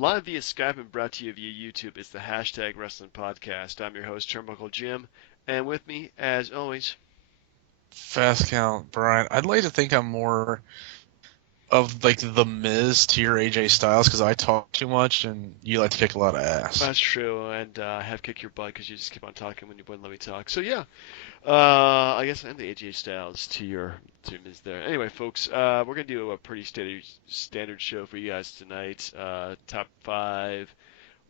live via Skype and brought to you via YouTube. It's the Hashtag Wrestling Podcast. I'm your host, Turnbuckle Jim, and with me, as always, Fast count, Brian. I'd like to think I'm more of like the Miz to your AJ Styles because I talk too much and you like to kick a lot of ass. that's true, and I have kicked your butt because you just keep on talking when you wouldn't let me talk. So yeah, I guess I'm the AJ Styles to your Miz there. Anyway, folks, we're gonna do a pretty standard show for you guys tonight. Top five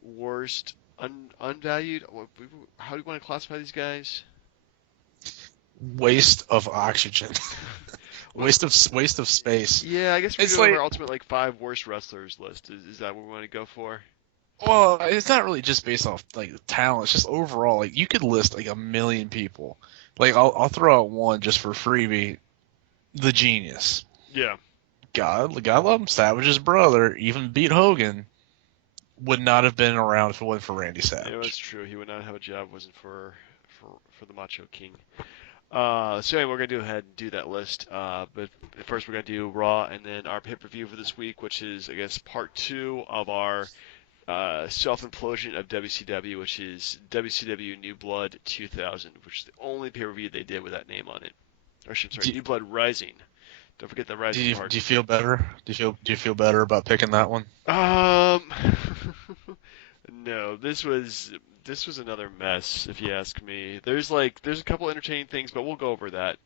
worst unvalued. How do you want to classify these guys? Waste of oxygen, Well, waste of space. yeah, I guess we It's do have like, our ultimate like five worst wrestlers list. Is that what we want to go for? well, it's not really just based off like talent. It's just overall. Like you could list like a million people. Like I'll throw out one just for freebie. The Genius. Yeah, God love him. Savage's brother even beat Hogan. Would not have been around if it wasn't for Randy it was Savage. true. He would not have a job wasn't for the Macho King. So anyway, we're gonna do ahead and do that list. But first we're gonna do Raw and then our pay-per-view for this week, which is I guess part two of our self-implosion of WCW, which is WCW New Blood 2000, which is the only pay-per-view they did with that name on it. Or sorry, Do, New Blood Rising. Don't forget the do Rising you part. do you feel better? Do you feel better about picking that one? Um, no, this was another mess, if you ask me. There's a couple entertaining things, but we'll go over that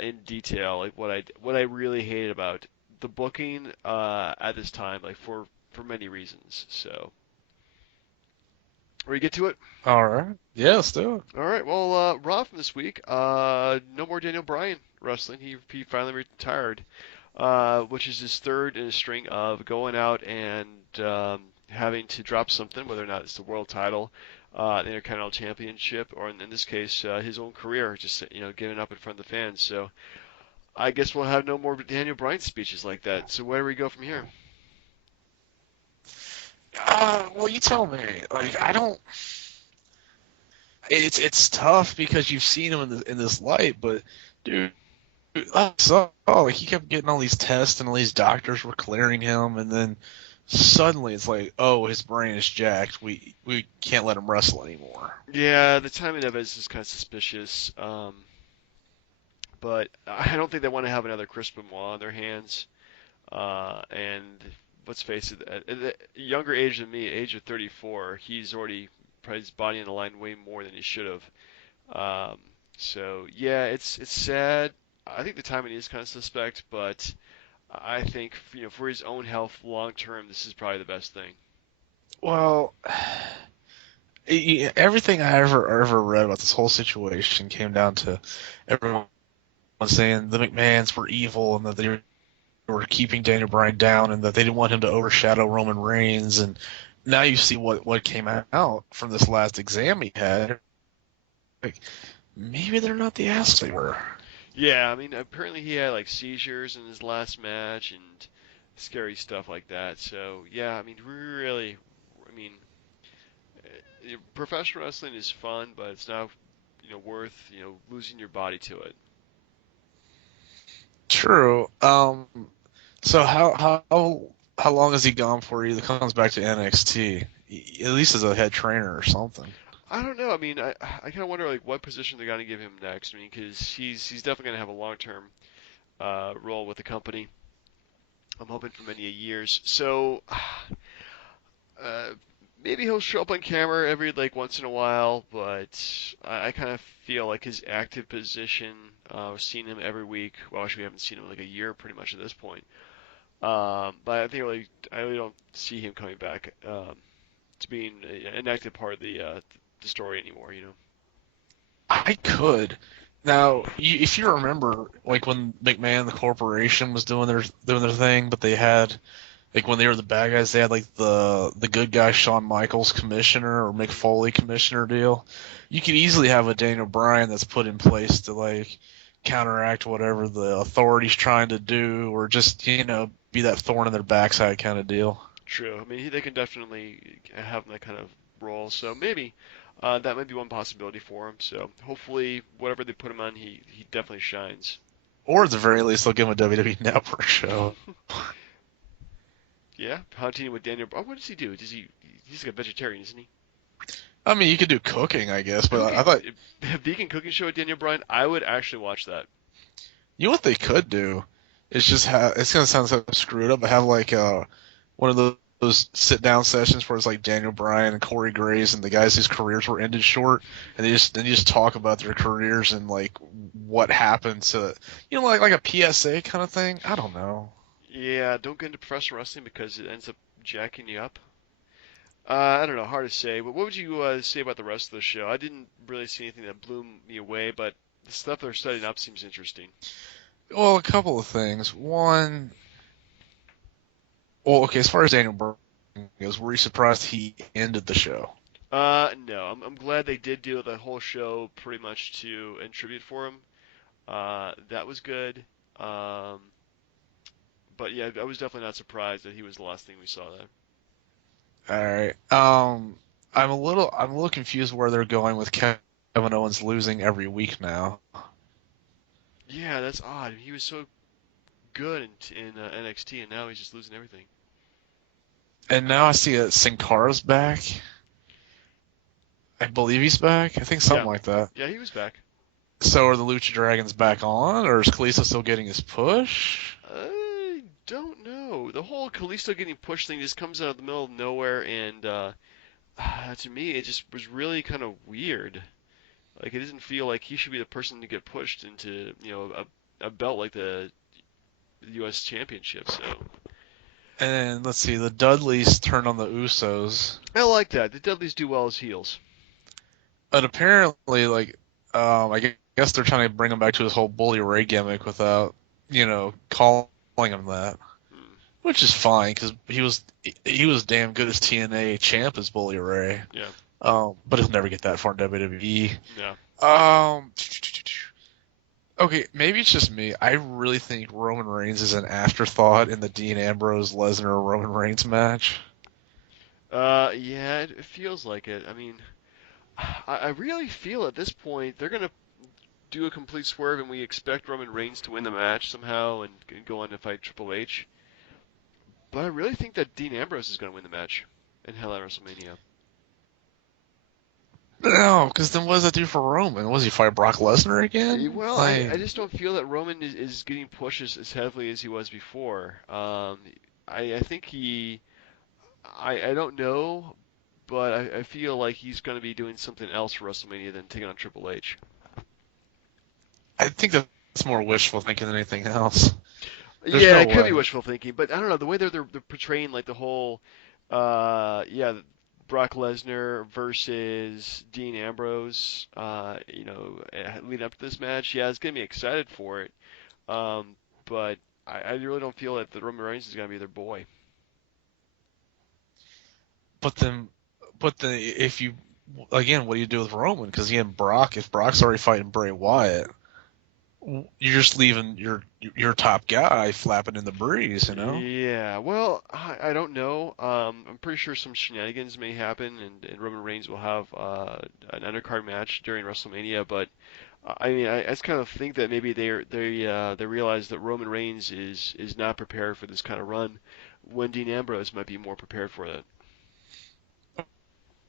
in detail. Like what I really hated about the booking at this time, like for many reasons. So, ready to get to it? All right. Yeah, let's do it. All right. Well, Raw from this week. No more Daniel Bryan wrestling. He finally retired, which is his third in a string of going out and having to drop something, whether or not it's the world title, the Intercontinental Championship, or in this case, his own career, just giving up in front of the fans. So I guess we'll have no more Daniel Bryan speeches like that. So where do we go from here? Well, you tell me. Like, I don't. It's tough because you've seen him in this light, but dude, I saw like he kept getting all these tests and all these doctors were clearing him, and then suddenly it's like, oh, his brain is jacked. We can't let him wrestle anymore. Yeah, the timing of it is just kind of suspicious. But I don't think they want to have another Chris Benoit on their hands. And let's face it, at a younger age than me, age of 34, he's already put his body on the line way more than he should have. So yeah, it's sad. I think the timing is kind of suspect, but I think for his own health long term, this is probably the best thing. Well, everything I ever read about this whole situation came down to everyone saying the McMahons were evil and that they were keeping Daniel Bryan down and that they didn't want him to overshadow Roman Reigns. And now you see what came out from this last exam he had. Like, maybe they're not the assholes they were. Yeah, I mean apparently he had like seizures in his last match and scary stuff like that. So yeah, I mean really, I mean professional wrestling is fun, but it's not worth losing your body to it. True. So how long has he gone for? He comes back to NXT, at least as a head trainer or something. I don't know. I mean, I kind of wonder like what position they're going to give him next. I mean, because he's definitely going to have a long term role with the company. I'm hoping for many years. So uh, maybe he'll show up on camera every like once in a while, but I kind of feel like his active position. We've seen him every week. Well, actually, we haven't seen him in like a year, pretty much at this point. But I really don't see him coming back to being an active part of the story anymore. I could. Now, if you remember, like when McMahon the corporation was doing their thing, but they had like when they were the bad guys, they had like the good guy Shawn Michaels commissioner or Mick Foley commissioner deal. You could easily have a Daniel Bryan that's put in place to like counteract whatever the authorities trying to do, or just be that thorn in their backside kind of deal. True. I mean, they can definitely have that kind of role. So maybe that might be one possibility for him. So hopefully, whatever they put him on, he definitely shines. Or at the very least, they'll give him a WWE Network show. Yeah, hunting with Daniel. Oh, what does he do? Does he? He's like a vegetarian, isn't he? I mean, you could do cooking, I guess, but I Cooking, thought a vegan cooking show with Daniel Bryan. I would actually watch that. you know what they could do is just have. It's gonna sound so screwed up, but have like one of those sit down sessions where it's like Daniel Bryan and Corey Graves and the guys whose careers were ended short, and they just talk about their careers and like what happened to like a PSA kind of thing. I don't know. Yeah, don't get into professional wrestling because it ends up jacking you up. I don't know, hard to say. But what would you say about the rest of the show? I didn't really see anything that blew me away, but the stuff they're setting up seems interesting. Well, a couple of things. One, well, okay, as far as Daniel Bryan goes, were you surprised he ended the show? No, I'm glad they did do the whole show pretty much to in tribute for him. That was good. Um, but yeah, I was definitely not surprised that he was the last thing we saw there. All right. I'm a little confused where they're going with Kevin Owens losing every week now. Yeah, that's odd. He was so good in NXT, and now he's just losing everything. And now I see that Sin Cara's back. I believe he's back. I think Yeah, something like that. yeah, he was back. So are the Lucha Dragons back on, or is Kalisto still getting his push? I don't know. The whole Kalisto getting pushed thing just comes out of the middle of nowhere, and to me, it just was really kind of weird. Like, it doesn't feel like he should be the person to get pushed into, a belt like the U.S. Championship. So And then, let's see, the Dudleys turn on the Usos. I like that. The Dudleys do well as heels. But apparently, like, I guess they're trying to bring him back to his whole Bully Ray gimmick without, calling him that. Hmm. Which is fine because he was damn good as TNA champ as Bully Ray. Yeah, But he'll never get that far in WWE. yeah. Um, okay, maybe it's just me. I really think Roman Reigns is an afterthought in the Dean Ambrose Lesnar Roman Reigns match. Yeah, it feels like it. I mean, I really feel at this point they're gonna do a complete swerve, and we expect Roman Reigns to win the match somehow and go on to fight Triple H. But I really think that Dean Ambrose is gonna win the match in Hell at WrestleMania. No, because then what does that do for Roman? Was he fight Brock Lesnar again? Well, I Like, just don't feel that Roman is getting pushed as heavily as he was before. I think I don't know, but I feel like he's going to be doing something else for WrestleMania than taking on Triple H. I think that's more wishful thinking than anything else. There's Yeah, no it could be way. wishful thinking, but I don't know the way they're portraying like the whole, yeah, Brock Lesnar versus Dean Ambrose, leading up to this match. Yeah, it's gonna be excited for it. But I really don't feel that the Roman Reigns is gonna be their boy. But then, but then if you again, what do you do with Roman? Because again, if Brock's already fighting Bray Wyatt, you're just leaving your top guy flapping in the breeze, you know? Yeah, well, I don't know. I'm pretty sure some shenanigans may happen, and Roman Reigns will have an undercard match during WrestleMania. But I mean, I just kind of think that maybe they realize that Roman Reigns is not prepared for this kind of run, when Dean Ambrose might be more prepared for that.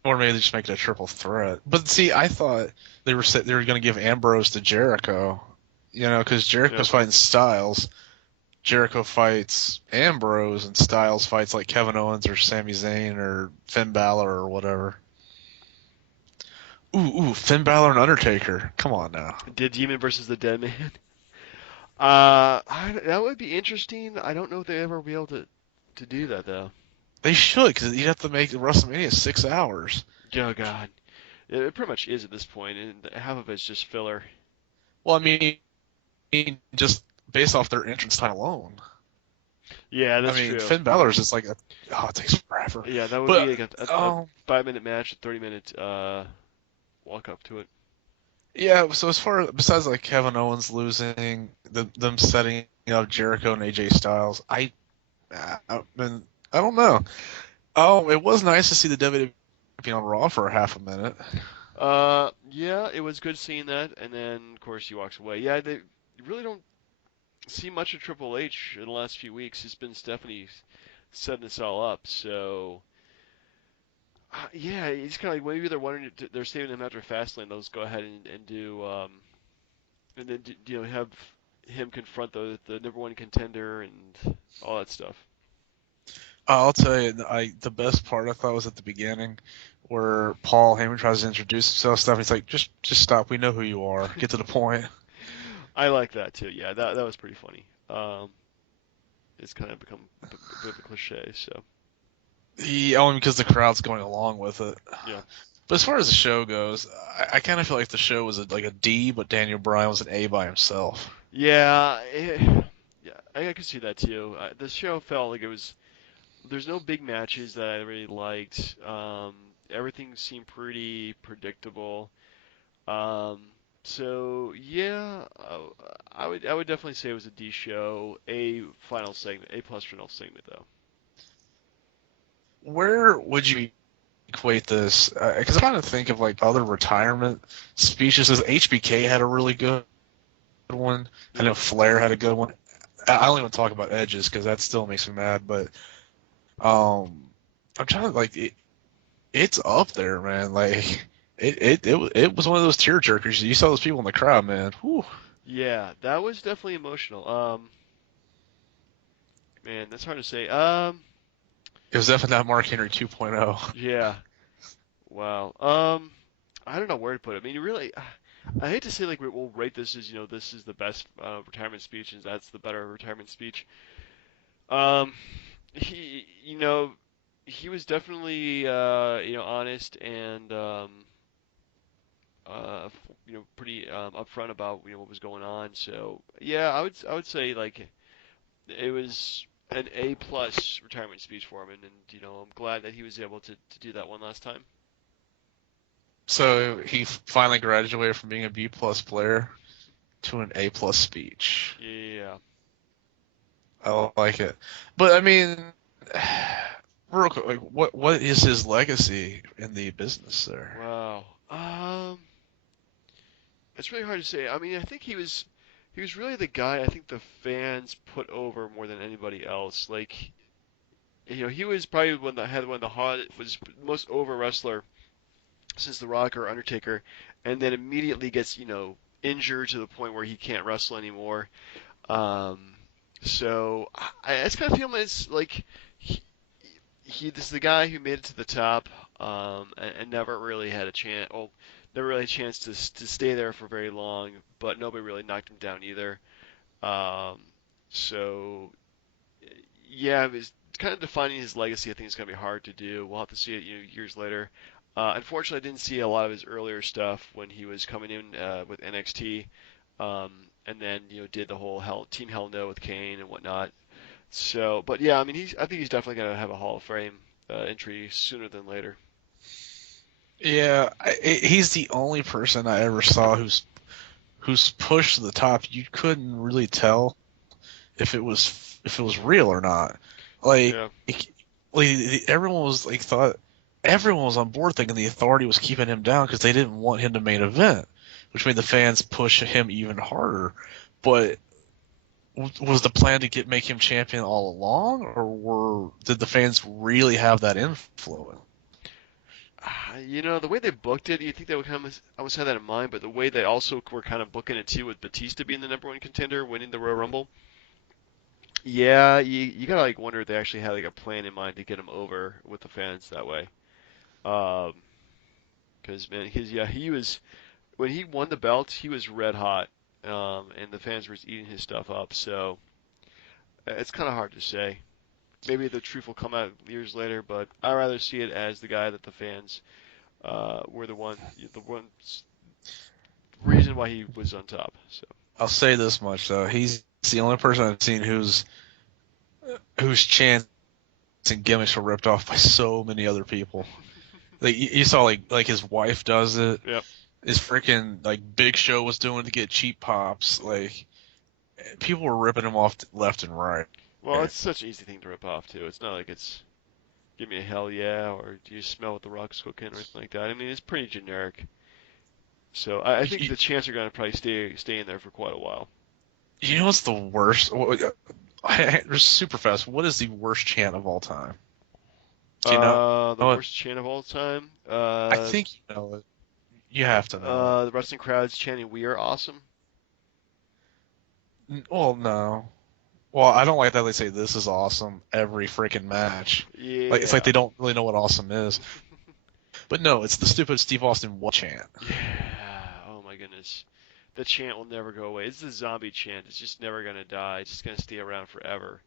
Or maybe they just make it a triple threat. But see, I thought they were going to give Ambrose to Jericho, because Yeah, Jericho's fighting Styles. Jericho fights Ambrose, and Styles fights like Kevin Owens or Sami Zayn or Finn Balor or whatever. Ooh, Finn Balor and Undertaker. Come on now. the Demon versus the Dead Man. That would be interesting. I don't know if they ever will be able to do that though. They should, because you'd have to make WrestleMania 6 hours. Oh God, it pretty much is at this point, and half of it's just filler. Well, I mean, just based off their entrance time alone. Yeah, I that's mean, true. Finn Balor's just like it takes forever. Yeah, that would be But like a 5 minute match, a 30 minute walk up to it. yeah, so besides like Kevin Owens losing, them setting up Jericho and AJ Styles, mean, I don't know. Oh, it was nice to see the WWE on Raw for half a minute. Yeah, it was good seeing that, and then of course he walks away. Yeah, they really don't see much of Triple H in the last few weeks. It's been Stephanie setting this all up. So yeah, it's kind of like maybe they're wondering they're saving him after Fastlane. They'll just go ahead and do and then have him confront the number one contender and all that stuff. I'll tell you, the best part I thought was at the beginning, where Paul Heyman tries to introduce himself. Stuff. He's like, just stop. We know who you are. Get to the point. I like that too. Yeah, that was pretty funny. It's kind of become a bit of a cliche. So Only because the crowd's going along with it. yeah, But as far as the show goes, I kind of feel like the show was like a D, but Daniel Bryan was an A by himself. yeah, yeah. I could see that too. The show felt like it was. There's no big matches that I really liked. Everything seemed pretty predictable. Um, so yeah, I would definitely say it was a D show. A final segment, A plus final segment though. Where would you equate this? Because I'm trying to think of like other retirement speeches. 'Cause HBK had a really good one. I Yeah. know Flair had a good one. I don't even talk about Edges because that still makes me mad. But I'm trying to like it's up there, man. Like it was one of those tear jerkers. You saw those people in the crowd, man. Whew. Yeah, that was definitely emotional. Man, that's hard to say. It was definitely not Mark Henry 2.0. Yeah. Wow. I don't know where to put it. I mean, really, I hate to say like we'll rate this as this is the best retirement speech and that's the better retirement speech. Um, he he was definitely honest and pretty upfront about what was going on. So yeah, I would say like it was an A plus retirement speech for him, and I'm glad that he was able to do that one last time. So he finally graduated from being a B plus player to an A plus speech. Yeah. I like it. But I mean, real quick, like, what is his legacy in the business there? Wow. It's really hard to say. I mean, I think he was really the guy I think the fans put over more than anybody else. Like, he was probably one of the hot was most over wrestler since The Rock or Undertaker, and then immediately gets injured to the point where he can't wrestle anymore. Um, so I just kind of feel it's like he, this is the guy who made it to the top, and never really had a chance. Well, never really had a chance to stay there for very long, but nobody really knocked him down either. Um, so yeah, it was kind of defining his legacy. I think it's gonna be hard to do. We'll have to see it years later. Unfortunately, I didn't see a lot of his earlier stuff when he was coming in with NXT, and then did the whole Team Hell No with Kane and whatnot. So, but yeah, I mean, I think he's definitely gonna have a Hall of Fame entry sooner than later. Yeah, he's the only person I ever saw who's pushed to the top. You couldn't really tell if it was real or not. Like, Yeah. like everyone was like thought everyone was on board thinking the authority was keeping him down because they didn't want him to main event, which made the fans push him even harder. But was the plan to make him champion all along, or did the fans really have that influence? The way they booked it, you think they would kind of almost have that in mind, but the way they also were kind of booking it too, with Batista being the number one contender, winning the Royal Rumble. Yeah, you gotta like wonder if they actually had like a plan in mind to get him over with the fans that way. Um, because man, he was when he won the belt, he was red hot, and the fans were just eating his stuff up. So it's kind of hard to say. Maybe the truth will come out years later, but I rather see it as the guy that the fans were the one reason why he was on top. So I'll say this much though: he's the only person I've seen whose chants and gimmicks were ripped off by so many other people. Like you saw, like his wife does it. yep. His freaking like Big Show was doing to get cheap pops. Like people were ripping him off left and right. Well, it's such an easy thing to rip off too. It's not like it's give me a hell yeah or do you smell what the rock's cooking or anything like that. I mean, it's pretty generic. So I think You, the chants are gonna probably stay in there for quite a while. you know what's the worst? Just super fast. What is the worst chant of all time? Do you know The it? worst chant of all time. I think you know it. You have to know it. The wrestling crowds chanting "We are awesome." Well, no. Well, I don't like that they say this is awesome every freaking match. Like it's like Yeah. they don't really know what awesome is. But no, it's the stupid Steve Austin what chant. Yeah. Oh my goodness. The chant will never go away. It's the zombie chant. It's just never gonna die. It's just gonna stay around forever.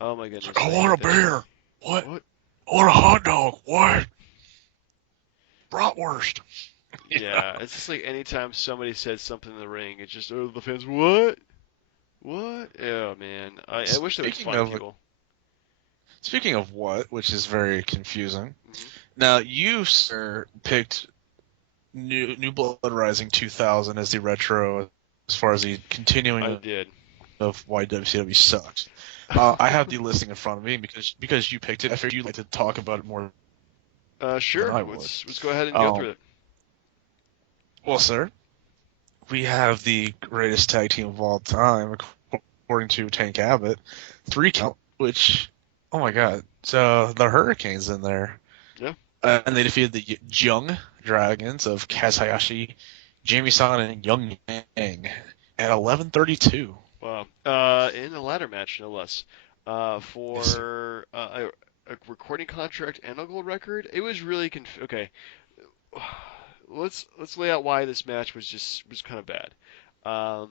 Oh my It's goodness, like, I I want hate a that chant. beer. What? What? I want a hot dog. What? Bratwurst. You know? Yeah, it's just like anytime somebody says something in the ring, it's just the fans. What? What? Oh man, I wish they would Speaking find of people. speaking of what, which is very confusing. Hmm. Now you, sir, picked New Blood Rising 2000 as the retro as far as the I continuing did. of why WCW sucks. I have the listing in front of me because you picked it. I figured you'd like to talk about it more than Sure. I would. Let's go ahead and go Um, through it. well, sir, we have the greatest tag team of all time, according to Tank Abbott, 3 count, which, oh my God, so the Hurricanes in there, Yeah. and they defeated the Young Dragons of Kaz Hayashi, Jamie San, and Young Yang at 11:32. Wow. In a ladder match, no less. Yes, sir. For a recording contract and a gold record, it was really okay. Let's lay out why this match was kind of bad. Um,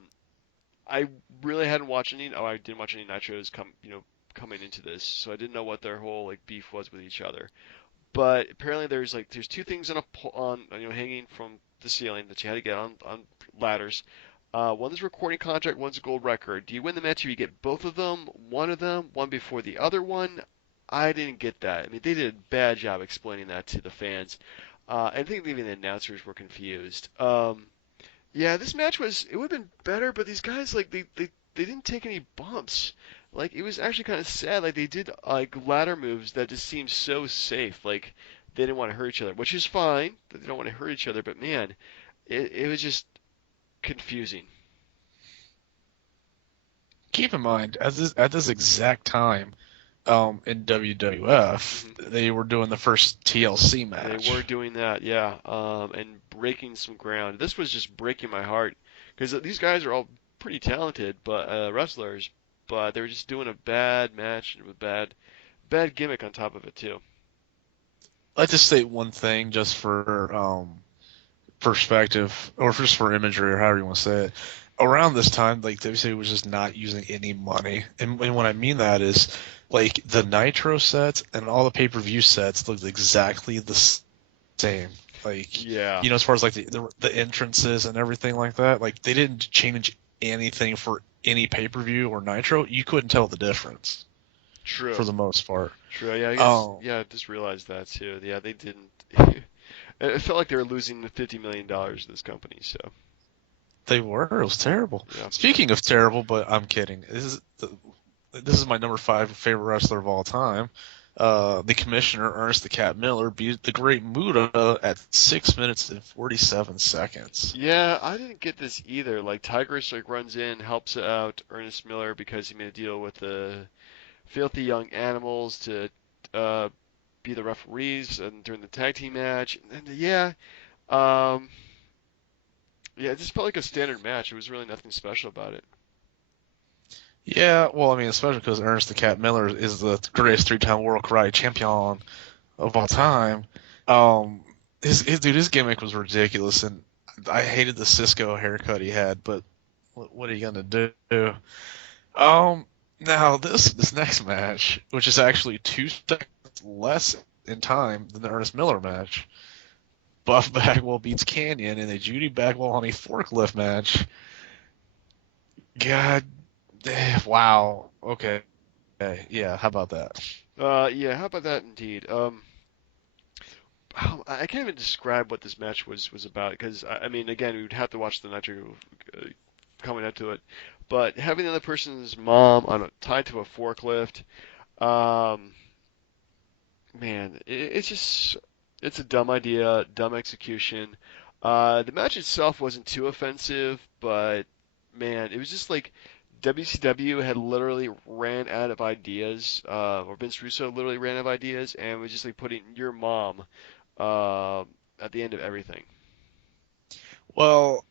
I really hadn't watched any. Oh, I didn't watch any Nitros coming into this, so I didn't know what their whole like beef was with each other. But apparently there's two things on hanging from the ceiling that you had to get on ladders. One's recording contract, one's a gold record. Do you win the match if you get both of them, one before the other one? I didn't get that. I mean, they did a bad job explaining that to the fans. I think even the announcers were confused. Yeah, this match it would have been better, but these guys like they didn't take any bumps. Like it was actually kind of sad. Like they did like ladder moves that just seemed so safe. Like they didn't want to hurt each other, which is fine that they don't want to hurt each other. But man, it was just confusing. Keep in mind, at this exact time, in WWF, Hmm. they were doing the first TLC They were match. doing that, yeah, and breaking some ground. This was just breaking my heart because these guys are all pretty talented, but wrestlers, but they were just doing a bad match with bad gimmick on top of it too. Let's just state one thing, just for perspective, or just for imagery, or however you want to say it. Around this time, like WCW was just not using any money, and what I mean that is, like the Nitro sets and all the pay-per-view sets looked exactly the same. Like, Yeah, as far as like the entrances and everything like that, like they didn't change anything for any pay-per-view or Nitro. You couldn't tell the difference true, for the most part. true. Yeah, I guess. Um, Yeah, I just realized that too. Yeah, they didn't. It felt like they were losing the $50 million to this company. So they were. It was terrible. yeah. Speaking of terrible, but I'm kidding. This is my number 5 favorite wrestler of all time. The commissioner, Ernest the Cat Miller, beat the Great Muta at 6 minutes and 47 seconds. Yeah, I didn't get this either. Like Tigress like runs in, helps out Ernest Miller because he made a deal with the Filthy Young Animals to uh, be the referees and during the tag team match. And um, yeah, it just felt like a standard match. It was really nothing special about it. Yeah, well, I mean, especially because Ernest the Cat Miller is the greatest 3-time world karate champion of all time. Um, his gimmick was ridiculous, and I hated the Cisco haircut he had. But what are you gonna do? Um, Now this next match, which is actually 2 seconds less in time than the Ernest Miller match, Buff Bagwell beats Canyon in a Judy Bagwell on a forklift match. God, wow. Okay, yeah. How about that? Yeah, how about that indeed? I can't even describe what this match was about because I mean, again, we would have to watch the Nitro uh, coming up to it. But having the other person's mom tied to a forklift, um, man, it's a dumb idea, dumb execution. The match itself wasn't too offensive, but man, it was just like WCW had literally ran out of ideas, or Vince Russo literally ran out of ideas, and was just like putting your mom uh, at the end of everything. Well,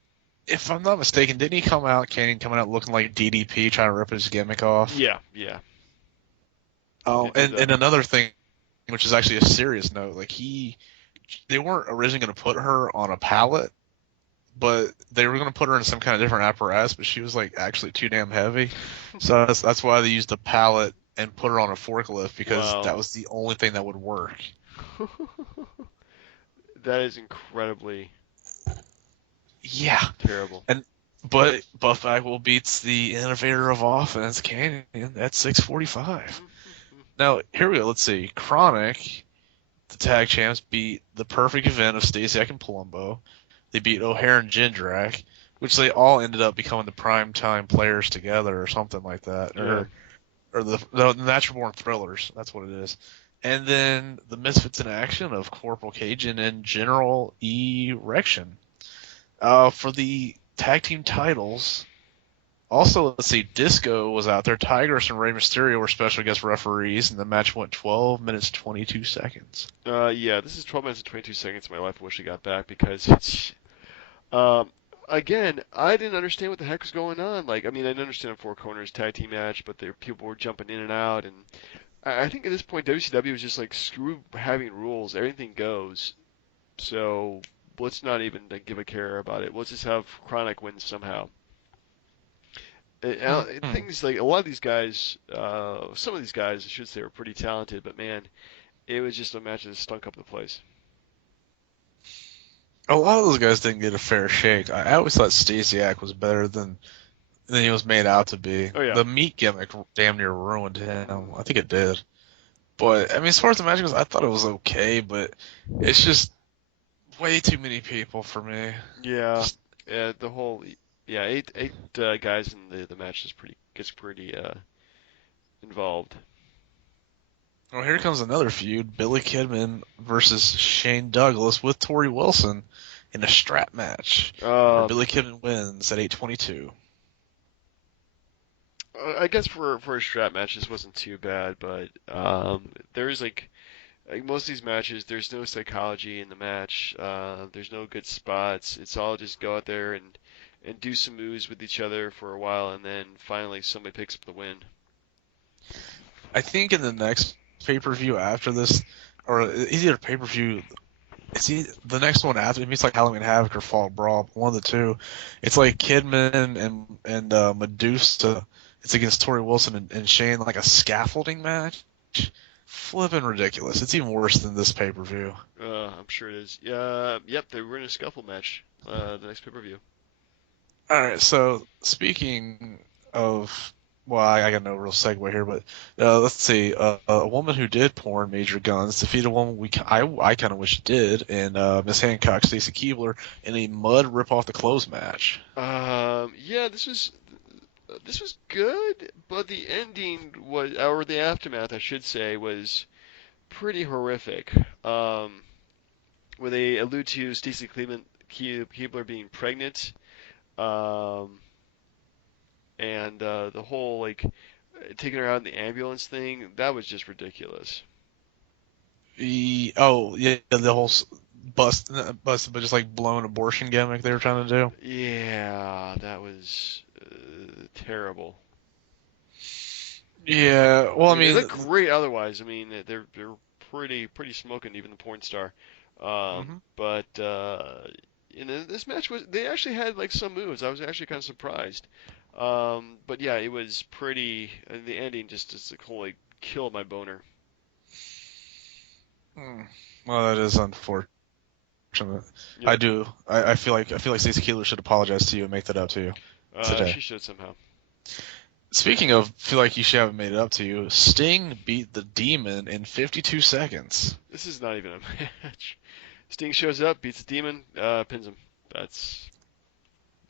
if I'm not mistaken, didn't he come out, Canyon coming out looking like DDP trying to rip his gimmick off? Yeah, yeah, he Oh, did do that. and another thing, which is actually a serious note, like they weren't originally going to put her on a pallet, but they were going to put her in some kind of different apparatus, but she was like actually too damn heavy, so that's why they used a pallet and put her on a forklift because Wow, that was the only thing that would work. that is incredibly Yeah, terrible. and but Buff Bagwell beats the innovator of offense, Canyon, at 6:45. Now here we go. Let's see. Chronic, the tag champs, beat the Perfect Event of Stasiak and Palumbo. They beat O'Hare and Jindrak, which they all ended up becoming the prime time players together or something like that, Yeah. or the Natural Born Thrillers. That's what it is. And then the Misfits in Action of Corporal Cajun and General Erection. For the tag team titles, also, let's see, Disco was out there. Tigress and Rey Mysterio were special guest referees, and the match went 12 minutes 22 seconds. Yeah, this is 12 minutes and 22 seconds of my life I wish I got back because it's um again, I didn't understand what the heck was going on. Like, I mean, I didn't understand a four corners tag team match, but there people were jumping in and out, and I think at this point WCW was just like screw having rules, everything goes. So let's not even like, give a care about it. Let's just have Chronic win somehow. Hmm. Things like a lot of these guys, some of these guys, I should say, were pretty talented, but man, it was just a match that stunk up the place. A lot of those guys didn't get a fair shake. I always thought Stasiak was better than he was made out to be. Oh yeah. The meat gimmick damn near ruined him. Hmm. I think it did. But I mean, as far as the match goes, I thought it was okay, but it's just way too many people for me. Yeah, Just yeah, the whole yeah, eight guys in the match is pretty gets pretty involved. well, here comes another feud: Billy Kidman versus Shane Douglas with Tori Wilson in a strap match, where Um, Billy Kidman wins at 8:22. I guess for a strap match this wasn't too bad, but there's like most of these matches, there's no psychology in the match. There's no good spots. It's all just go out there and do some moves with each other for a while, and then finally somebody picks up the win. I think in the next pay-per-view after this, or it's either pay-per-view, the next one after, maybe it's like Halloween Havoc or Fall Brawl, one of the two. It's like Kidman and Medusa. It's against Tori Wilson and Shane, like a scaffolding match. Flipping ridiculous. It's even worse than this pay-per-view. I'm sure it is. Yeah, yep, they were in a scuffle match. The next pay-per-view. All right, so speaking of, well, I got no real segue here, but let's see. A woman who did porn, Major Guns, defeated a woman I kind of wish did, and Miss Hancock, Stacy Keibler, in a mud rip off the clothes match. Yeah, this was good, but the ending was, or the aftermath, I should say, was pretty horrific. Um, where they allude to Stacey Keebler being pregnant, um, and the whole like taking her out in the ambulance thing, that was just ridiculous. Oh yeah, the whole bust, not bust, but just like blown abortion gimmick they were trying to do. Yeah, that was terrible. Yeah, well, I I mean, they mean, look great otherwise. I mean, they're pretty smoking, even the porn star. mhm. But this match was they actually had like some moves. I was actually kind of surprised. But yeah, it was pretty. The ending just like holy killed my boner. Well, that is unfortunate. I Yep. do. I feel like Stacey Keibler should apologize to you and make that up to you today. She should somehow. Speaking of, feel like you should have made it up to you. Sting beat the Demon in 52 seconds. This is not even a match. Sting shows up, beats the demon, pins him. That's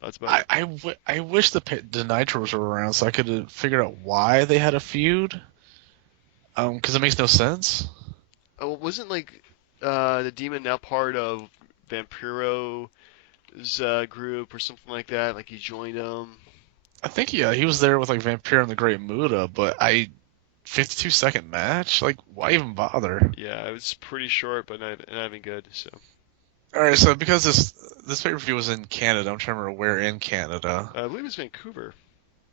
that's about it. I wish the Nitros were around so I could have figured out why they had a feud. Because it makes no sense. Oh, wasn't like the demon now part of Vampiro's group or something like that? Like he joined them. I think he was there with like Vampire and the Great Muta, but 52-second match? Like, why even bother? Yeah, it was pretty short, but not even good. So All right, so because this pay-per-view was in Canada, I'm trying to remember where in Canada. I believe it's Vancouver.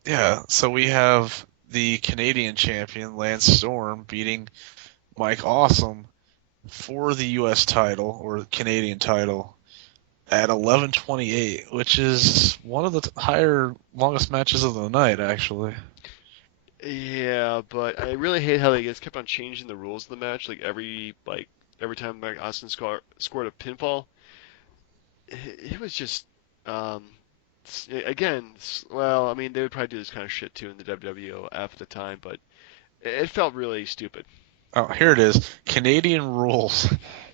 Yeah, so we have the Canadian champion Lance Storm beating Mike Awesome for the U.S. title or Canadian title at 11:28, which is one of the higher, longest matches of the night, actually. Yeah, but I really hate how they just kept on changing the rules of the match. Every time Mike Austin scored a pinfall, it was just um, again. Well, I mean, they would probably do this kind of shit too in the WWF at the time, but it felt really stupid. Oh, here it is. Canadian rules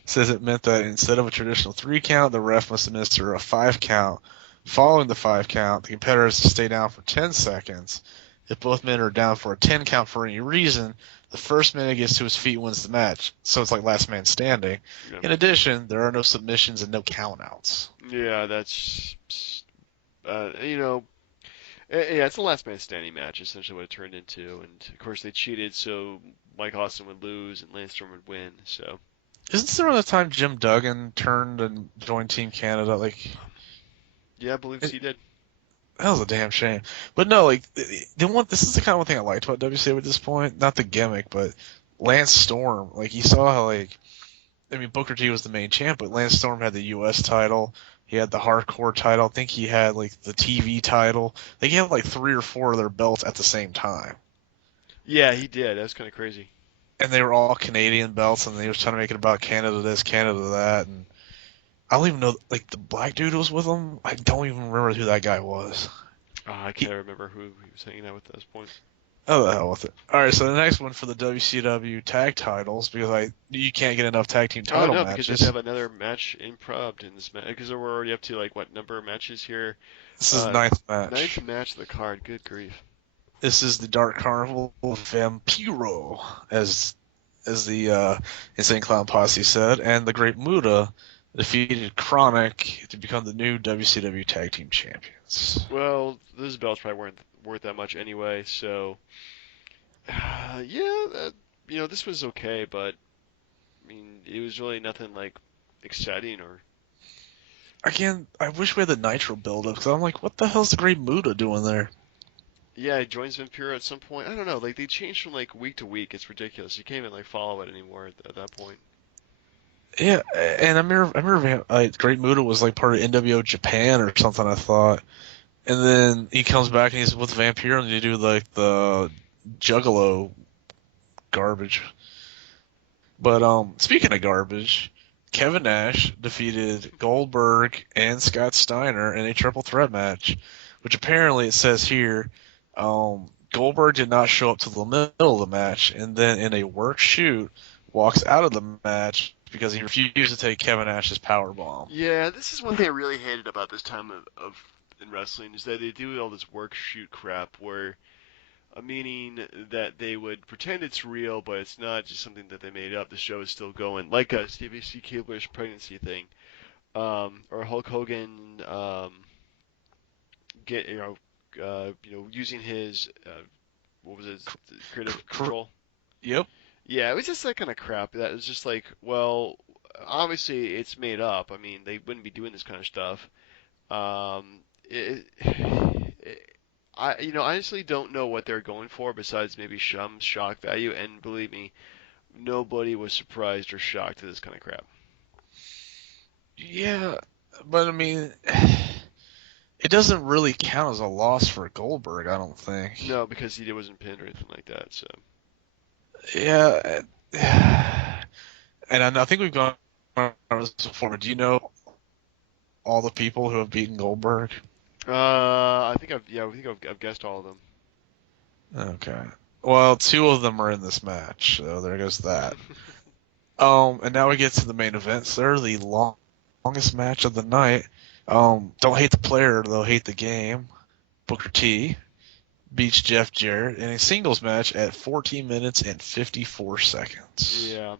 says it meant that instead of a traditional 3 count, the ref must administer a 5 count. Following the 5 count, the competitor has to stay down for 10 seconds. If both men are down for a 10 count for any reason, the first man that gets to his feet wins the match. So it's like last man standing. Yeah, In addition, there are no submissions and no countouts. yeah, that's you know, yeah, it's a last man standing match, essentially what it turned into, and of course they cheated, so Mike Austin would lose and Lance Storm would win. So Isn't there around the time Jim Duggan turned and joined Team Canada? Like, yeah, I believe he did. that was a damn shame. But no, like this is the kind of one thing I liked about WCW at this point. Not the gimmick, but Lance Storm. Like you saw how I mean Booker T was the main champ, but Lance Storm had the US title. He had the hardcore title. I think he had like the TV title. They had like 3 or 4 of their belts at the same time. Yeah, he did. That was kind of crazy. And they were all Canadian belts, and they was trying to make it about Canada this, Canada that, and I don't even know like the black dude who was with them. I don't even remember who that guy was. I He, can't remember who he was hanging out with at this point. Oh, the hell with it. All right, so the next one for the WCW tag titles because you can't get enough tag team Oh title no, because they have to matches. have another match improv in this match. Because we're already up to like what number of matches here? This is Uh, ninth Ninth match. match of the card. Good grief. This is the Dark Carnival of Vampiro, as the Insane Clown Posse said, and the Great Muta defeated Chronic to become the new WCW Tag Team Champions. Well, those belts probably weren't worth that much anyway. So yeah, this was okay, but I mean, it was really nothing like exciting or. Again, I wish we had the Nitro build-up because I'm like, what the hell's the Great Muta doing there? Yeah, it joins Vampiro at some point. I don't know. Like they change from like week to week. It's ridiculous. You can't even like follow it anymore at that point. Yeah, and I remember Great Muta was like part of NWO Japan or something. I thought. And then he comes back and he's with Vampire and they do like the Juggalo garbage. But speaking of garbage, Kevin Nash defeated Goldberg and Scott Steiner in a triple threat match, which apparently it says here, Goldberg did not show up to the middle of the match, and then in a work shoot walks out of the match because he refused to take Kevin Nash's power bomb. Yeah, this is one thing I really hated about this time of in wrestling is that they do all this work shoot crap where meaning that they would pretend it's real, but it's not just something that they made up. The show is still going, like a Stevie C. Keibler's pregnancy thing, or Hulk Hogan, get using his what was it, creative control. Yep. Yeah, it was just that kind of crap. That was just like, well, obviously it's made up. I mean, they wouldn't be doing this kind of stuff. I honestly don't know what they're going for besides maybe some shock value. And believe me, nobody was surprised or shocked at this kind of crap. Yeah, but I mean, it doesn't really count as a loss for Goldberg, I don't think. No, because he wasn't pinned or anything like that. So, Yeah, and I think we've gone over this before, but do you know all the people who have beaten Goldberg? I think I've guessed all of them. Okay. Well, 2 of them are in this match, so there goes that. And now we get to the main events. They're the longest match of the night. Don't hate the player, though hate the game. Booker T beats Jeff Jarrett in a singles match at 14 minutes and 54 seconds. Yeah.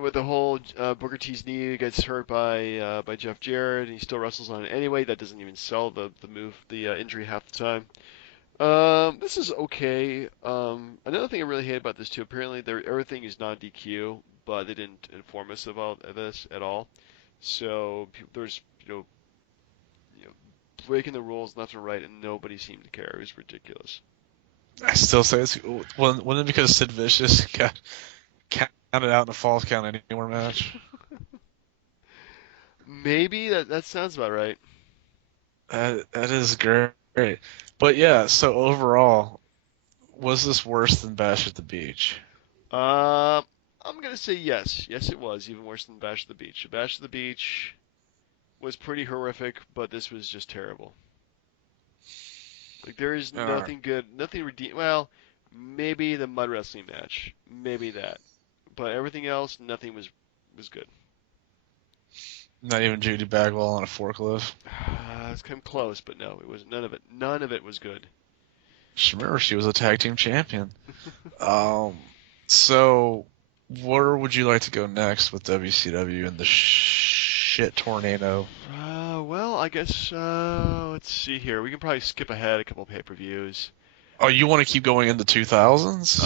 with the whole Booker T's knee gets hurt by Jeff Jarrett, and he still wrestles on it anyway. That doesn't even sell the injury half the time. This is okay. Another thing I really hate about this too. Apparently, everything is non-DQ, but they didn't inform us about this at all. So there's you know breaking the rules left and right, and nobody seemed to care. It was ridiculous. I still say it's wasn't it because Sid Vicious got counted out in a Falls Count Anywhere match? Maybe that sounds about right. That is great. But yeah, so overall, was this worse than Bash at the Beach? Uh, I'm gonna say yes. Yes, it was even worse than Bash at the Beach. Bash at the Beach was pretty horrific, but this was just terrible. Like there is Uh, nothing good, nothing redeem. Well, maybe the mud wrestling match, maybe that, but everything else, nothing was good. Not even Judy Bagwell on a forklift. It's come close, but no, it was none of it. None of it was good. Just remember, she was a tag team champion. Um, so where would you like to go next with WCW and the shit tornado? Well, I guess let's see here. We can probably skip ahead a couple pay-per-views. Oh, you want to keep going in the 2000s?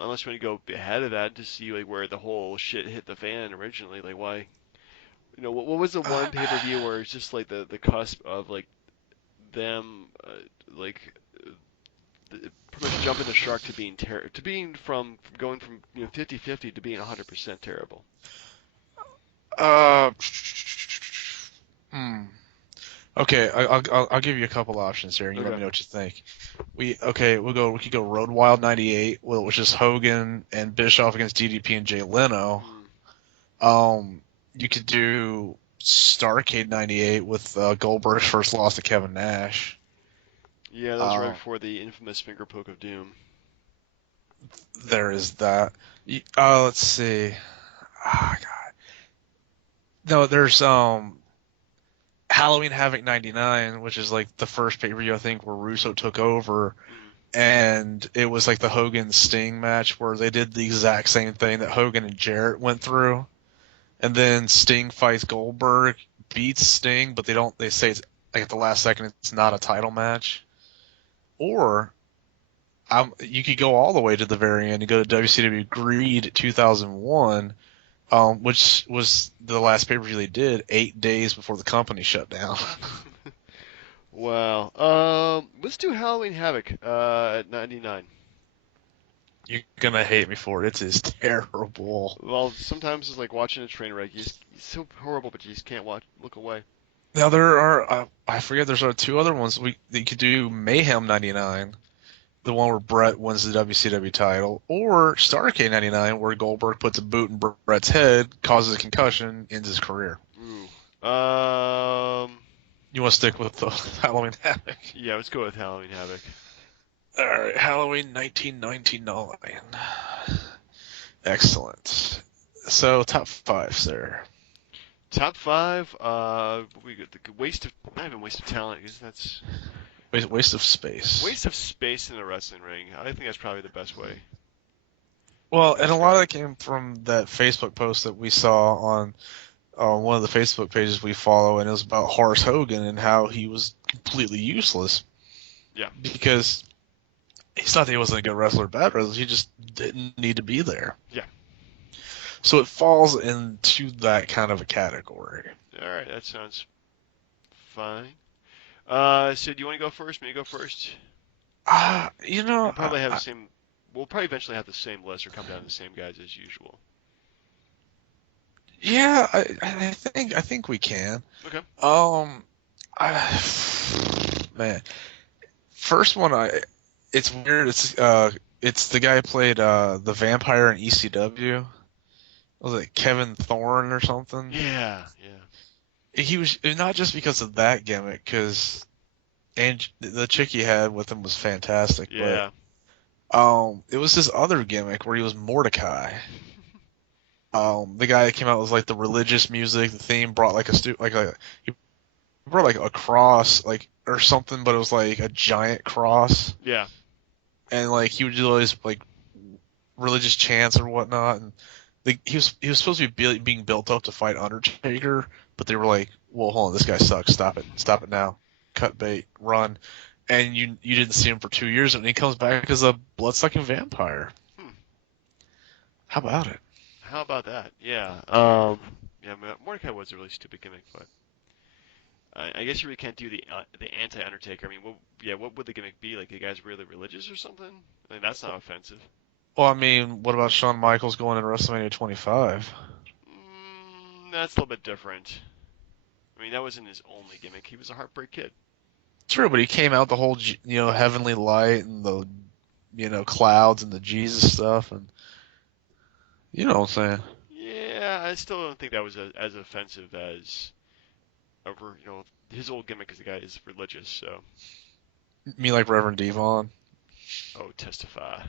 Unless you want to go ahead of that to see like where the whole shit hit the fan originally. Like why? What was the one pay-per-view where it's just like the cusp of like them like pretty much jumping the shark to being to being from going from 50-50 to being 100% terrible. Uh, hmm. Okay, I'll give you a couple options here, and you let Okay. me know what you think. We could go Road Wild '98, which is Hogan and Bischoff against DDP and Jay Leno. Hmm. You could do Starrcade '98 with Goldberg's first loss to Kevin Nash. Yeah, that was right Uh, before the infamous finger poke of doom. there is that. Let's see. Ah, God. No, there's Halloween Havoc '99, which is like the first pay-per-view I think where Russo took over, Hmm. and it was like the Hogan Sting match where they did the exact same thing that Hogan and Jarrett went through, and then Sting fights Goldberg, beats Sting, but they say it's like at the last second it's not a title match. Or you could go all the way to the very end and go to WCW Greed 2001, which was the last pay-per-view they did 8 days before the company shut down. Wow. Let's do Halloween Havoc at 99. You're gonna hate me for it. It is terrible. Well, sometimes it's like watching a train wreck. It's so horrible, but you just can't look away. Now there are I forget there's two other ones. You could do Mayhem '99, the one where Brett wins the WCW title, or Starrcade '99 where Goldberg puts a boot in Brett's head, causes a concussion, ends his career. Ooh. You want to stick with the Halloween Havoc? Yeah, let's go with Halloween Havoc. All right, Halloween 1999. Excellent. So top five, sir. Top five. We got the waste of not even waste of talent because that's Waste of space. waste of space in the wrestling ring. I think that's probably the best way. Well, to and a lot of describe that came from that Facebook post that we saw on one of the Facebook pages we follow, and it was about Horace Hogan and how he was completely useless. Yeah. Because it's not that he wasn't a good wrestler or bad wrestler, he just didn't need to be there. Yeah. So it falls into that kind of a category. All right, that sounds fine. So do you want to go first? Me to go first? You know, We'll probably have the same. We'll probably eventually have the same list or come down to the same guys as usual. yeah, I think we can. Okay. Man, first one, it's weird. It's the guy who played the vampire in ECW. Was it Kevin Thorne or something? Yeah. He was not just because of that gimmick, because and the chick he had with him was fantastic. Yeah. But it was this other gimmick where he was Mordecai. The guy that came out was like the religious music. The theme brought like he brought like a cross or something, but it was like a giant cross, Yeah. and like he would do all these like religious chants or whatnot, and he was supposed to be being built up to fight Undertaker, but they were like, "Well, hold on, this guy sucks. Stop it now. Cut bait, run." And you didn't see him for 2 years, and he comes back as a blood-sucking vampire. Hmm. How about it? How about that? Yeah. Yeah. Mordecai was a really stupid gimmick, but I guess you really can't do the anti-Undertaker. I mean, what would the gimmick be? Like the guy's really religious or something? I mean, that's not offensive. Well, I mean, what about Shawn Michaels going in WrestleMania 25? That's a little bit different. I mean, that wasn't his only gimmick. He was a Heartbreak Kid. True, but he came out the whole, heavenly light and the, clouds and the Jesus stuff, and you know what I'm saying. Yeah, I still don't think that was as offensive as over. His old gimmick as the guy is religious. So, Me like Reverend Devon. oh, testify.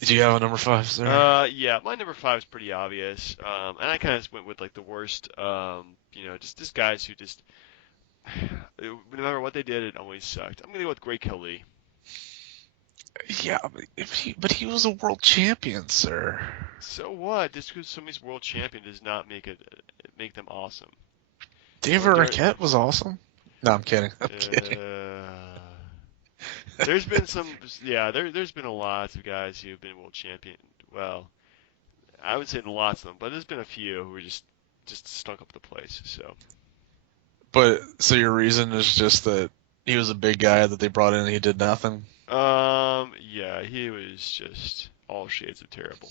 Do you have a number five, sir? Yeah, my number five is pretty obvious. And I kind of went with like the worst. Just guys who just no matter what they did, it always sucked. I'm gonna go with Great Khali. Yeah, but he was a world champion, sir. So what? Just because somebody's world champion does not make them awesome. David Garrett. Arquette was awesome. No, I'm kidding. I'm kidding. Uh, there's been some, yeah. There's been a lot of guys who've been world champion. Well, I would say lots of them, but there's been a few who were just stunk up the place. So, But so your reason is just that he was a big guy that they brought in and he did nothing? yeah, he was just all shades of terrible.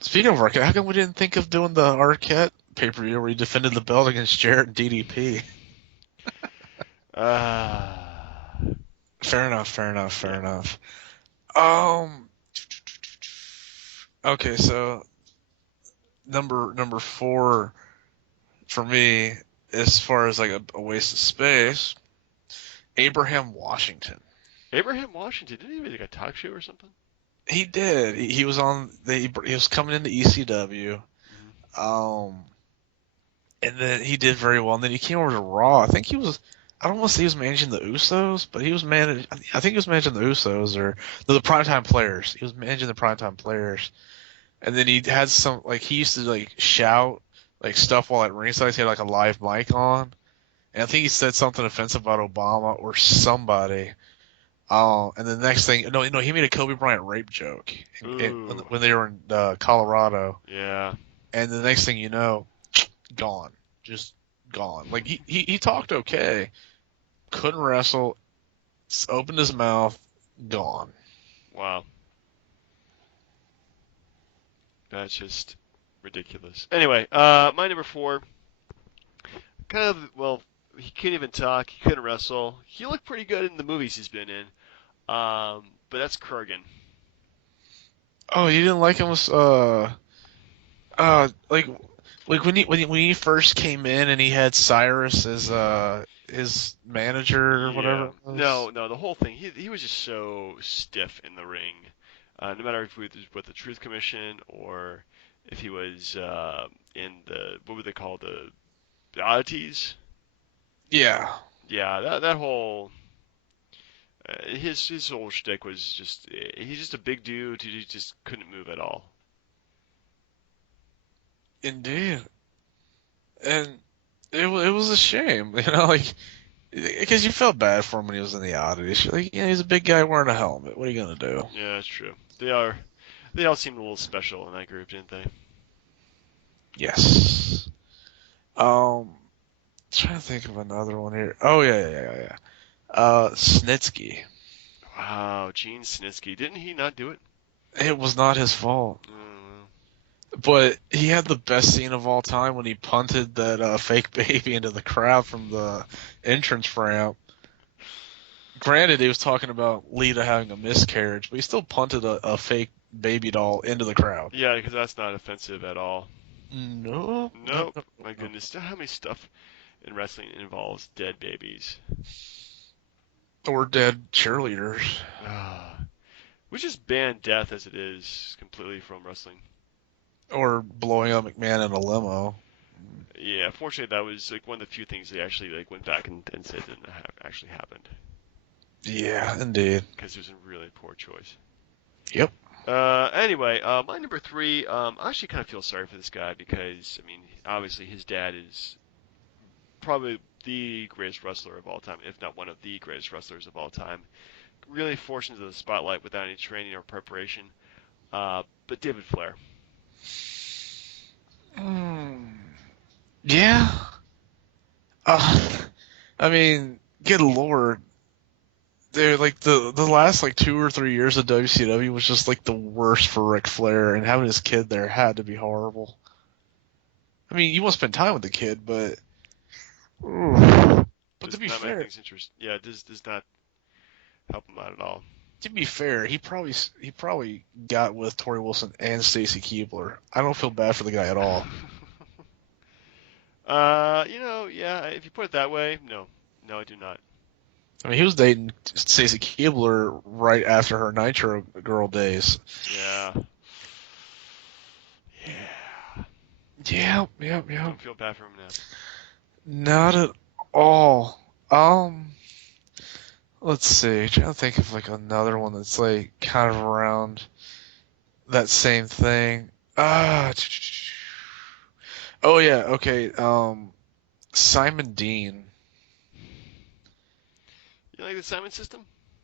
Speaking of Arquette, how come we didn't think of doing the Arquette pay-per-view where he defended the belt against Jarrett and DDP? Uh, Fair enough, fair enough, fair yeah. enough. Um, okay, so number four for me, as far as like a waste of space, Abraham Washington. Abraham Washington didn't he have like a talk show or something? He did. He was on. He was coming into ECW. Hmm. Um, and then he did very well. And then he came over to Raw. I think he was. I don't want to say he was managing the Usos, but he was managing. I think he was managing the Usos or the Primetime Players. He was managing the Primetime Players. And then he had some like he used to like shout like stuff while at ringside. He had like a live mic on, and I think he said something offensive about Obama or somebody. And the next thing, no, he made a Kobe Bryant rape joke Ooh, when they were in Colorado. yeah. And the next thing you know, gone, just gone. Like he talked okay, couldn't wrestle, opened his mouth, gone. Wow. That's just ridiculous. Anyway, my number four, kind of, well, he couldn't even talk. He couldn't wrestle. He looked pretty good in the movies he's been in. But that's Kurgan. Oh, you didn't like him? Uh, like when he first came in and he had Cyrus as his manager or whatever Yeah. it was. No, the whole thing. He was just so stiff in the ring. No matter if he was with the Truth Commission or if he was in the what would they call the oddities. Yeah. Yeah, that whole his whole shtick was just he's just a big dude who just couldn't move at all. Indeed. And it was a shame, like because you felt bad for him when he was in the oddities. You're like, yeah, he's a big guy wearing a helmet. What are you gonna do? Yeah, that's true. They all seemed a little special in that group, didn't they? Yes. Trying to think of another one here. Oh yeah. Snitsky. Wow, Gene Snitsky. Didn't he not do it? It was not his fault, Mm, but he had the best scene of all time when he punted that fake baby into the crowd from the entrance ramp. Granted, he was talking about Lita having a miscarriage, but he still punted a fake baby doll into the crowd. yeah, because that's not offensive at all. No, no, Nope. no, My no. goodness, how many stuff in wrestling involves dead babies? Or dead cheerleaders. Ah, we just ban death as it is completely from wrestling. Or blowing up McMahon in a limo. Yeah, fortunately, that was like one of the few things they actually like went back and said didn't actually happened Yeah, indeed. because it was a really poor choice. Yep. Anyway, my number three, I actually kind of feel sorry for this guy because, I mean, obviously his dad is probably the greatest wrestler of all time, if not one of the greatest wrestlers of all time. Really forced into the spotlight without any training or preparation. But David Flair. Mm, yeah. Uh, I mean, good lord, dude. Like the last like 2 or 3 years of WCW was just like the worst for Ric Flair, and having his kid there had to be horrible. I mean, you want to spend time with the kid, but but to Does be not make fair, things interesting. Yeah, does not help him out at all. he probably got with Tori Wilson and Stacy Keibler. I don't feel bad for the guy at all. Yeah, if you put it that way, no. No, I do not. I mean, he was dating Stacy Keibler right after her Nitro Girl days. Yeah. Yeah. Yeah. Don't feel bad for him now. Not at all. Let's see. Trying to think of like another one that's like kind of around that same thing. Oh yeah. Okay. Simon Dean. You like the Simon system?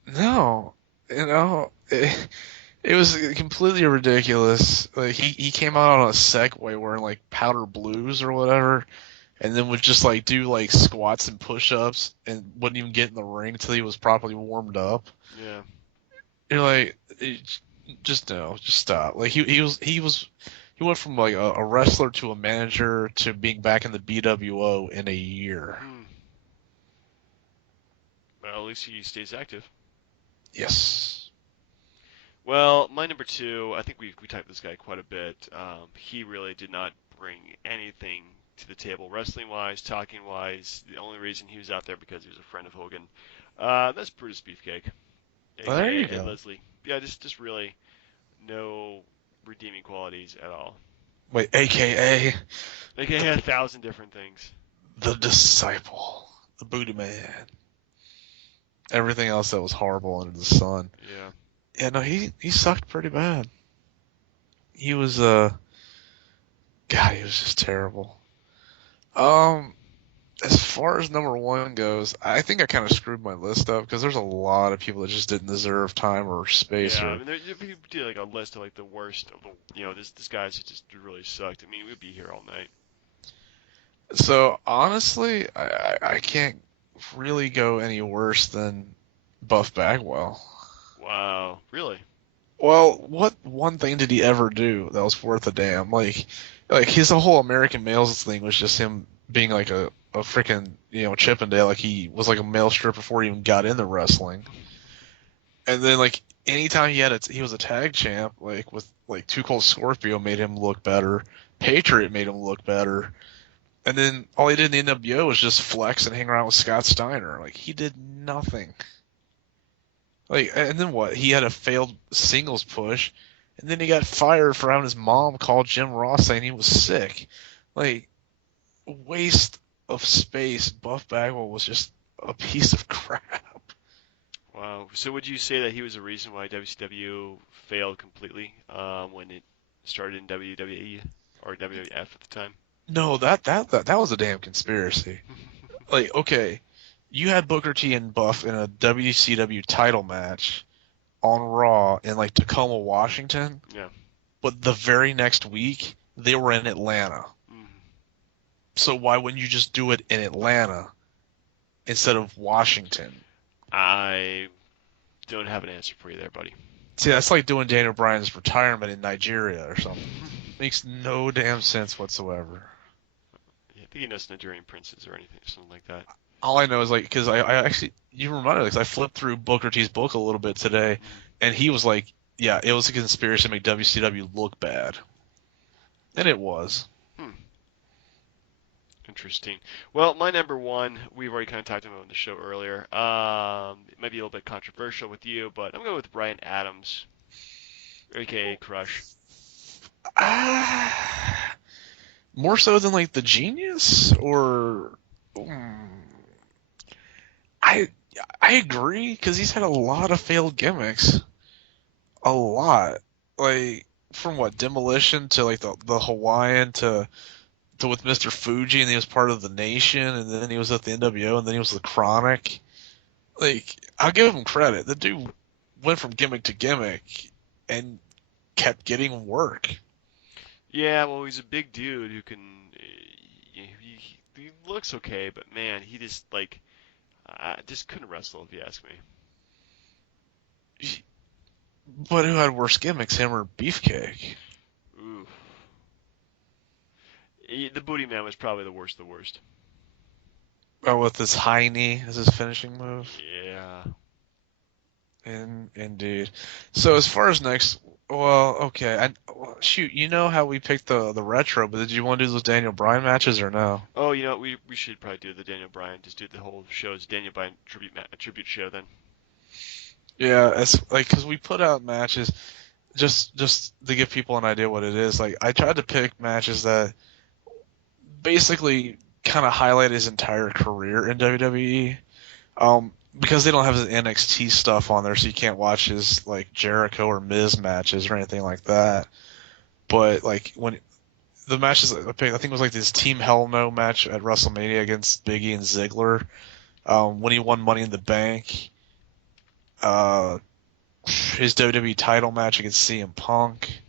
No, it was completely ridiculous. Like he came out on a Segway wearing like powder blues or whatever, and then would just like do like squats and push-ups and wouldn't even get in the ring until he was properly warmed up. Yeah. You're like, just no, just stop. Like he went from like a wrestler to a manager to being back in the BWO in a year. Hmm. Well, at least he stays active. Yes. Well, my number two, I think we typed this guy quite a bit. He really did not bring anything to the table, wrestling wise, talking wise. The only reason he was out there because he was a friend of Hogan. That's Brutus Beefcake, Well, there you aka Ed go. Leslie. Yeah, just really no redeeming qualities at all. Wait, AKA AKA a thousand different things. the disciple, the Booty Man. Everything else that was horrible under the sun. Yeah. Yeah, no, he sucked pretty bad. He was God, he was just terrible. Um, as far as number one goes, I think I kind of screwed my list up because there's a lot of people that just didn't deserve time or space Yeah, I or. mean, if you did like a list of like the worst of the, this guys that just really sucked. I mean, we'd be here all night. So honestly, I can't really go any worse than Buff Bagwell. Wow, really? Well, what one thing did he ever do that was worth a damn? Like his whole American males thing was just him being like a freaking Chippendale, like he was like a male stripper before he even got into wrestling. And then like anytime he was a tag champ, like with like Too Cold Scorpio made him look better, Patriot made him look better, and then all he did in the NWO was just flex and hang around with Scott Steiner. Like he did nothing. Like, and then what? He had a failed singles push, and then he got fired for having his mom call Jim Ross saying he was sick. Like, waste of space. Buff Bagwell was just a piece of crap. Wow. So would you say that he was a reason why WCW failed completely when it started in WWE or WWF at the time? No, that was a damn conspiracy. Like, okay, you had Booker T and Buff in a WCW title match on Raw in like Tacoma, Washington, Yeah. but the very next week they were in Atlanta. Mhm. So why wouldn't you just do it in Atlanta instead of Washington? I don't have an answer for you there, buddy. See, that's like doing Daniel Bryan's retirement in Nigeria or something. Makes no damn sense whatsoever. Yeah, I think he knows Nigerian princes or anything, something like that. All I know is like, because I actually, you reminded me, because I flipped through Booker T's book a little bit today, and he was like, yeah, it was a conspiracy to make WCW look bad. And it was. Hmm. Interesting. Well, my number one, we've already kind of talked about on the show earlier. It might be a little bit controversial with you, but I'm going with Brian Adams, aka Crush. Ah, more so than like the Genius, or I I agree because he's had a lot of failed gimmicks, a lot. like from what Demolition to like the Hawaiian to with Mr. Fuji, and he was part of the Nation, and then he was at the NWO, and then he was the Chronic. Like, I'll give him credit. The dude went from gimmick to gimmick and kept getting work. Yeah, well, he's a big dude who can. He looks okay, but man, he just like just couldn't wrestle if you ask me. But who had worse gimmicks, him or Beefcake? Ooh, the Booty Man was probably the worst. Of the worst. Oh, with his high knee as his finishing move. Yeah. Indeed. So as far as next, well, okay. Shoot, you know how we picked the retro, but did you want to do those Daniel Bryan matches or no? Oh, we should probably do the Daniel Bryan. Just do the whole show's Daniel Bryan tribute show then. Yeah, it's like because we put out matches just to give people an idea what it is. Like I tried to pick matches that basically kind of highlight his entire career in WWE. Because they don't have his NXT stuff on there, so you can't watch his like Jericho or Miz matches or anything like that. But like when the matches I picked, I think it was like this Team Hell No match at WrestleMania against Biggie and Ziggler. When he won Money in the Bank. His WWE title match against CM Punk.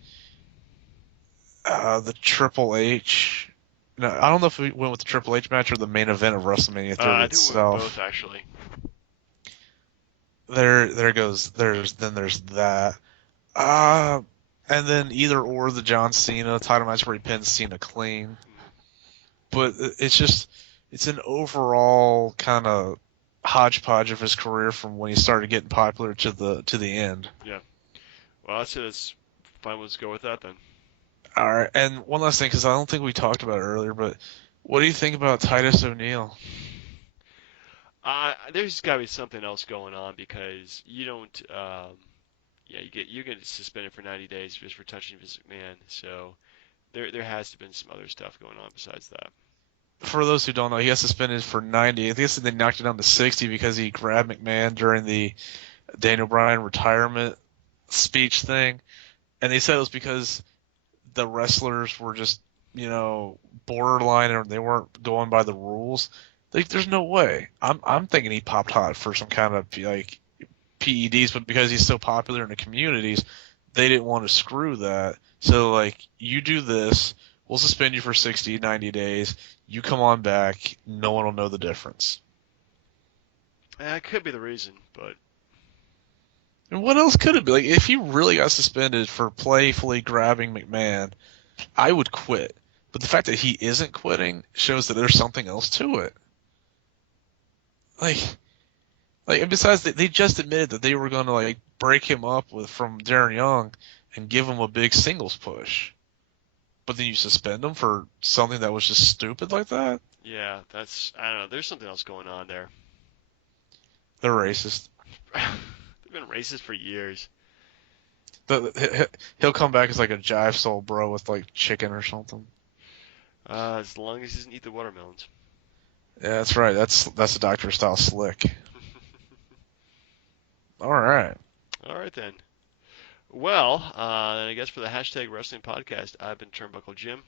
The Triple H. No, I don't know if we went with the Triple H match or the main event of WrestleMania 30 I think we went with both itself. actually. There goes. There's that. Uh, and then either or the John Cena title match where he pins Cena clean. But it's an overall kind of hodgepodge of his career from when he started getting popular to the end. Yeah. Well, that's fine. Let's go with that then. All right, and one last thing, because I don't think we talked about it earlier, but what do you think about Titus O'Neil? There's got to be something else going on because you don't. Yeah, you get suspended for 90 days just for touching Vince McMahon. So there has to have been some other stuff going on besides that. For those who don't know, he got suspended for 90. I guess they knocked it down to 60 because he grabbed McMahon during the Daniel Bryan retirement speech thing, and they said it was because the wrestlers were just, borderline and they weren't going by the rules. Like, there's no way. I'm thinking he popped hot for some kind of like PEDs, but because he's so popular in the communities, they didn't want to screw that. So like, you do this, we'll suspend you for 60, 90 days. You come on back, no one will know the difference. That could be the reason, but And what else could it be? Like, if he really got suspended for playfully grabbing McMahon, I would quit. But the fact that he isn't quitting shows that there's something else to it. Like, and besides, they just admitted that they were going to like break him up from Darren Young and give him a big singles push. But then you suspend him for something that was just stupid like that? yeah, I don't know. There's something else going on there. They're racist. They've been racist for years. He'll come back as like a jive soul bro with like chicken or something. As long as he doesn't eat the watermelons. Yeah, that's right. That's the Doctor style slick. All right. All right then. Well, then I guess for the hashtag wrestling podcast, I've been Turnbuckle Jim.